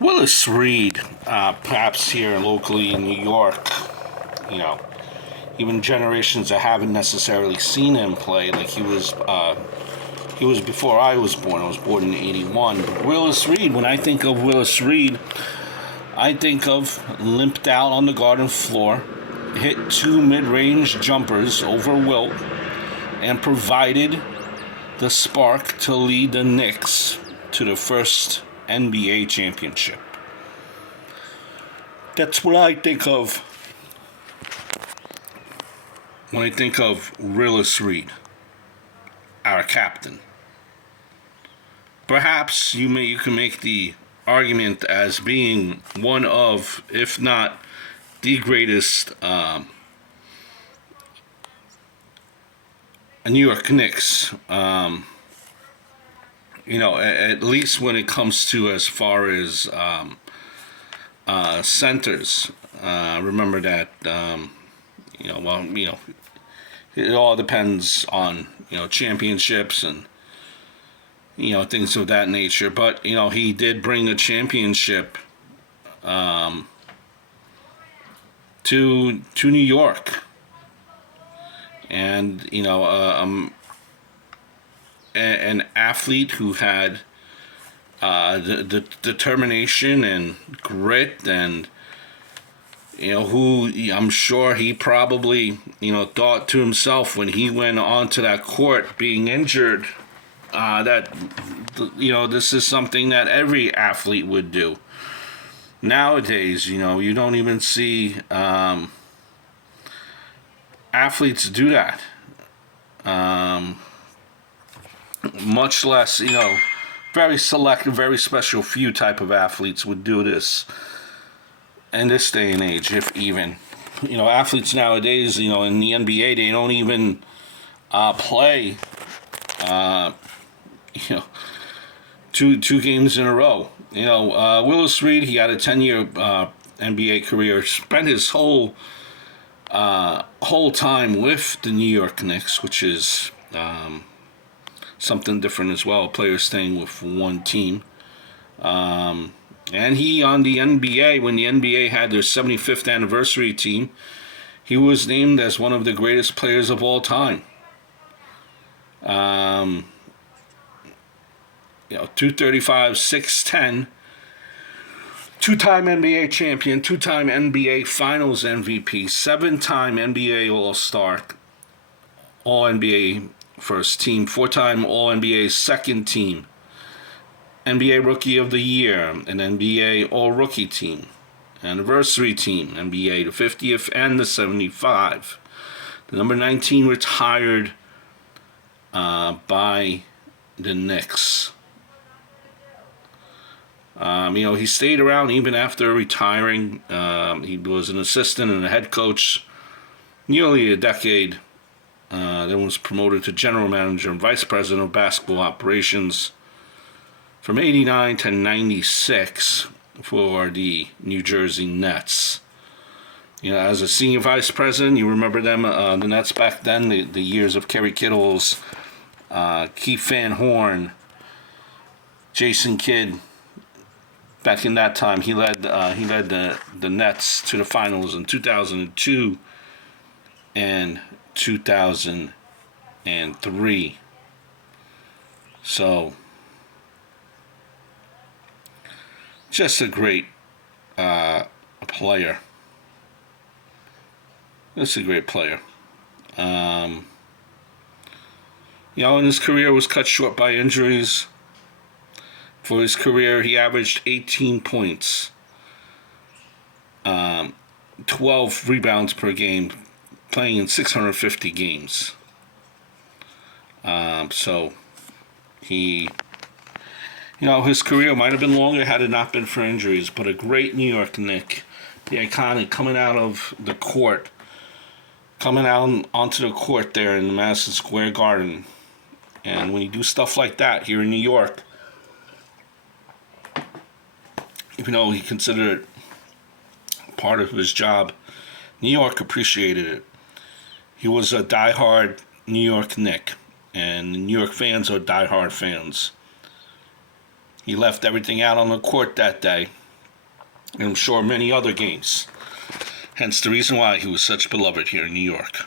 Willis Reed, perhaps here locally in New York, you know, even generations that haven't necessarily seen him play, like he was before I was born. I was born in '81. But Willis Reed, when I think of Willis Reed, I think of limped out on the garden floor, hit two mid-range jumpers over Wilt, and provided the spark to lead the Knicks to the first NBA championship. That's what I think of when I think of Willis Reed, our captain. Perhaps you can make the argument as being one of, if not the greatest New York Knicks. At least when it comes to as far as centers. Remember that. It all depends on championships and things of that nature. But he did bring a championship to New York, and an athlete who had the determination and grit, and who I'm sure he probably thought to himself when he went onto that court being injured, that this is something that every athlete would do. Nowadays, you don't even see athletes do that. Much less, very select, very special few type of athletes would do this in this day and age, if even. Athletes nowadays, in the NBA, they don't even play, two games in a row. Willis Reed, he had a 10-year NBA career, spent his whole time with the New York Knicks, which is something different as well. A player staying with one team. And he, on the NBA, when the NBA had their 75th anniversary team, he was named as one of the greatest players of all time. 235, 6'10", two-time NBA champion, two-time NBA Finals MVP, seven-time NBA All-Star, All-NBA first team, four-time All-NBA second team, NBA Rookie of the Year, an NBA All-Rookie team, anniversary team, NBA the 50th and the 75. The number 19 retired by the Knicks. He stayed around even after retiring. He was an assistant and a head coach nearly a decade. Then was promoted to general manager and vice president of basketball operations from 89 to 96 for the New Jersey Nets. As a senior vice president, you remember them, the Nets back then, the years of Kerry Kittles, Keith Van Horn, Jason Kidd. Back in that time, he led the Nets to the finals in 2002 and 2003. So, just a great player. Just a great player. And his career was cut short by injuries. For his career, he averaged 18 points, 12 rebounds per game, playing in 650 games. So he, his career might have been longer had it not been for injuries, but a great New York Knick, the iconic, coming out of the court, coming out onto the court there in the Madison Square Garden. And when you do stuff like that here in New York, even though he considered it part of his job, New York appreciated it. He was a diehard New York Knick, and New York fans are diehard fans. He left everything out on the court that day, and I'm sure many other games. Hence the reason why he was such beloved here in New York.